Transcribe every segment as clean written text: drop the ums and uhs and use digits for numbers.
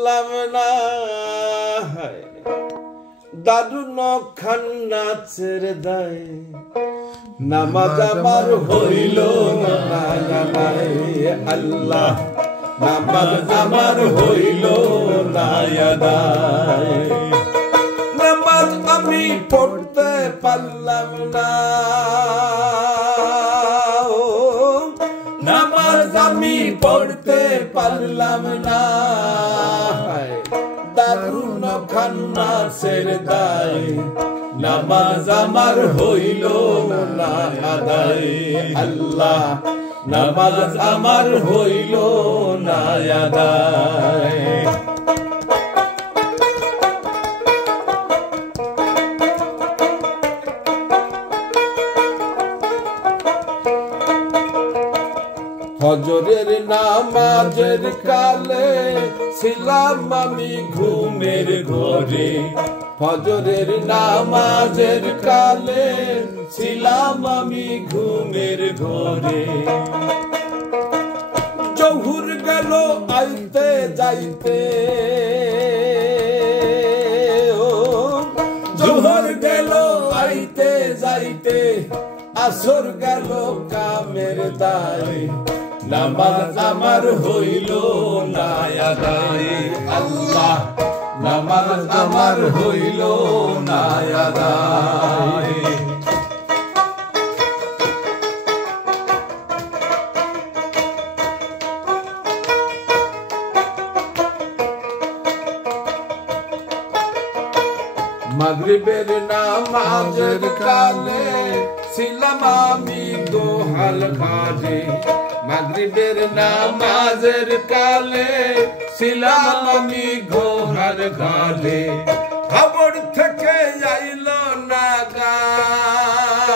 লামনা দারুণ খান্না ছেড়ে দেয় নামাজ আমার হইল না আল্লাহ নামাজ আমার হইল না নামাজ আমি পড়তে পারলাম না নামাজ আমি পড়তে পারলাম না দারুণ খান্না ছেড়ে দেয় নামাজ আমার হইল না আদায় আল্লাহ নামাজ আমার হইল না আদায় ফজরের নামাজের কালে ছিলাম আমি ঘুমের ঘরে ফজরের নামাজের কালে ছিলাম আমি ঘুমের ঘরে জহুর গেল আইতে যাইতে জোহর গেল আইতে যাইতে আসর গেল কামের দায় নামাজ আমার হইল না আদায় আল্লাহ নামাজ আমার হইল না আদায় মাগরিবের নামাজের কালে ছিলাম আমি দোহাল ঘাটে মাগরিবের নামাজের কালে ছিলাম আমি গোহাল ঘাটে খবর থেকে আইল না গাই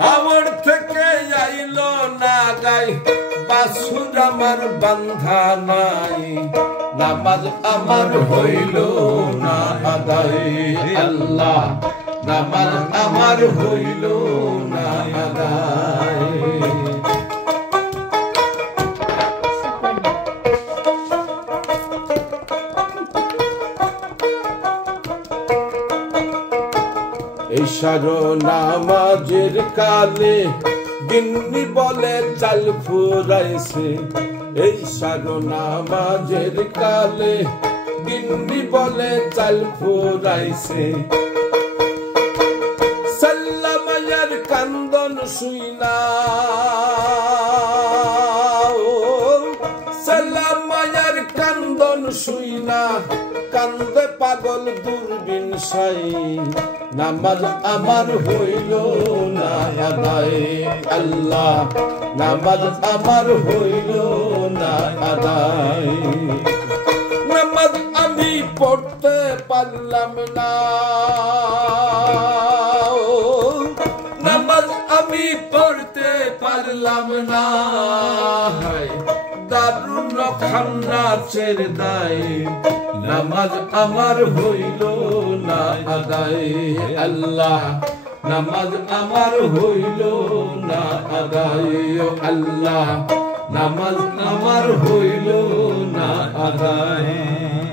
খবর থেকে আইল না গাই বাসুর আমার বান্ধা নাই নামাজ আমার হইল না আদায় আল্লাহ নামাজ আমার হইল না আদায় ইশার নামাজের কালে গিন্নি বলে চাল ফুরাইছে ইশার নামাজের কালে গিন্নি বলে চাল ফুরাইছে সাল্লামায়ার কান্দন শুইনা সাল্লামায়ার কান্দন শুইনা কান্দে পাগল দূরবীন সাই নামাজ আমার হইল না আদায় আল্লাহ নামাজ আমার হইল না আদায় নামাজ আমি পড়তে পারলাম না নামাজ আমি পড়তে পারলাম না দারুণ খান্না ছেড়ে দেয় নামাজ আমার হইল না আদায় আল্লাহ নামাজ আমার হইল না আদায় আল্লাহ নামাজ আমার হইল না আদায়